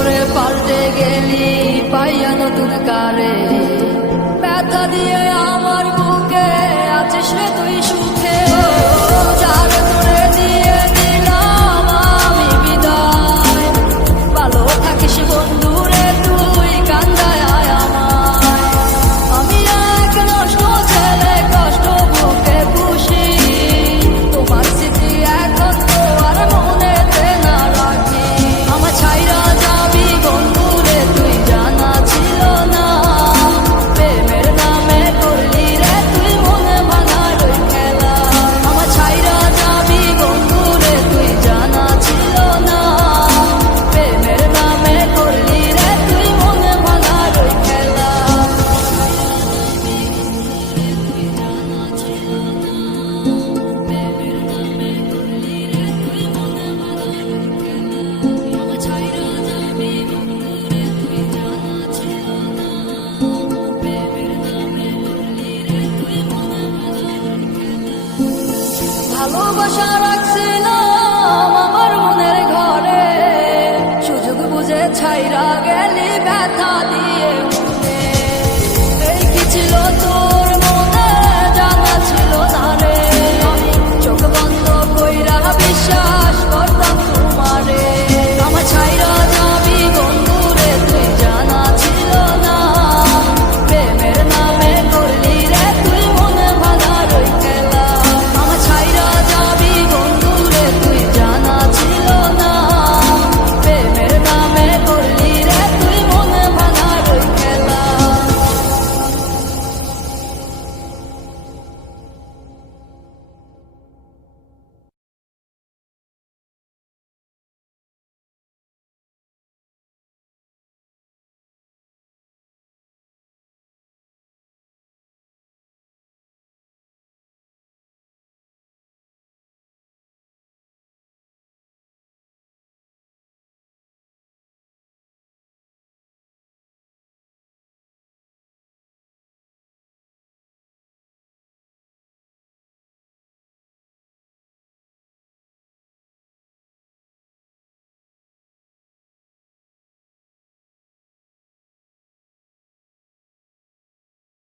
করে পাল্টে গেলি পাইয়া নতুন কারে, ব্যথা দিয়ে আমার বুকে আছিস রে তুই সুখে। যার তোরে দিয়ে দিলাম আমি বিদায়, ভালো থাকিস বন্ধু রে তুই কান্দায় আমায়। আমি এক নষ্ট ছেলে কষ্ট বুকে পুষি, তোমার স্মৃতি এখন তো আর মনেতে না রাখি। আমার ছাইরা যাবি বন্ধু রে তুই জানা ছিল না, প্রেমের নামে করলি রে তুই মনে ভাঙার ওই খেলা। আমার ছাইরা যাবি বন্ধু রে তুই জানা ছিল না, প্রেমের নামে করলি রে তুই মনে ভাঙার ওই খেলা। ভালোবাসা রাখছিলাম আমার মনের ঘরে, সুযোগ বুঝে ছাইরা গে